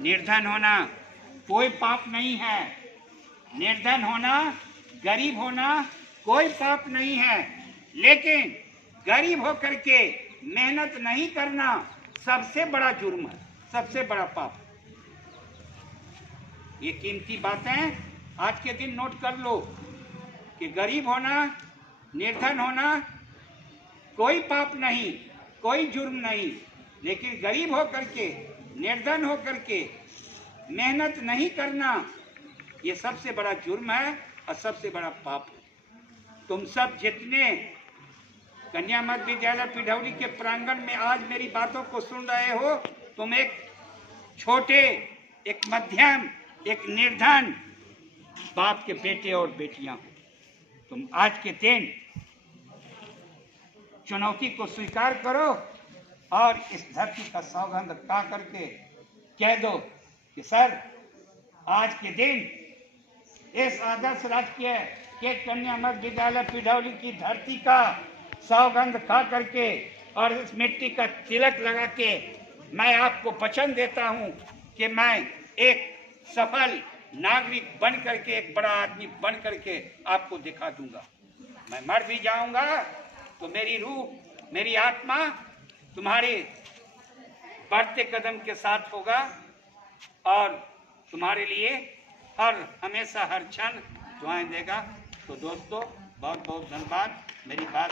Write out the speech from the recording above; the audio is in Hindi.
निर्धन होना कोई पाप नहीं है। निर्धन होना, गरीब होना कोई पाप नहीं है, लेकिन गरीब होकर के मेहनत नहीं करना सबसे बड़ा जुर्म है, सबसे बड़ा पाप। ये कीमती बातें आज के दिन नोट कर लो कि गरीब होना, निर्धन होना कोई पाप नहीं, कोई जुर्म नहीं, लेकिन गरीब होकर के, निर्धन होकर के मेहनत नहीं करना ये सबसे बड़ा जुर्म है और सबसे बड़ा पाप है। तुम सब जितने कन्या मध्य विद्यालय पिढौली के प्रांगण में आज मेरी बातों को सुन रहे हो, तुम एक छोटे, एक मध्यम, एक निर्धन बाप के बेटे और बेटियां हो। तुम आज के दिन चुनौती को स्वीकार करो और इस धरती का सौगंध खा करके कह दो कि सर, आज के दिन इस आदर्श राजकीय के कन्या मध्य विद्यालय पिढौली की धरती का सौगंध खा करके और इस मिट्टी का तिलक लगा के मैं आपको वचन देता हूं कि मैं एक सफल नागरिक बन करके, एक बड़ा आदमी बन करके आपको दिखा दूंगा। मैं मर भी जाऊंगा तो मेरी रूह, मेरी आत्मा तुम्हारे बढ़ते कदम के साथ होगा और तुम्हारे लिए हमेशा हर क्षण दुआएं देगा। तो दोस्तों, बहुत बहुत धन्यवाद। मेरी बात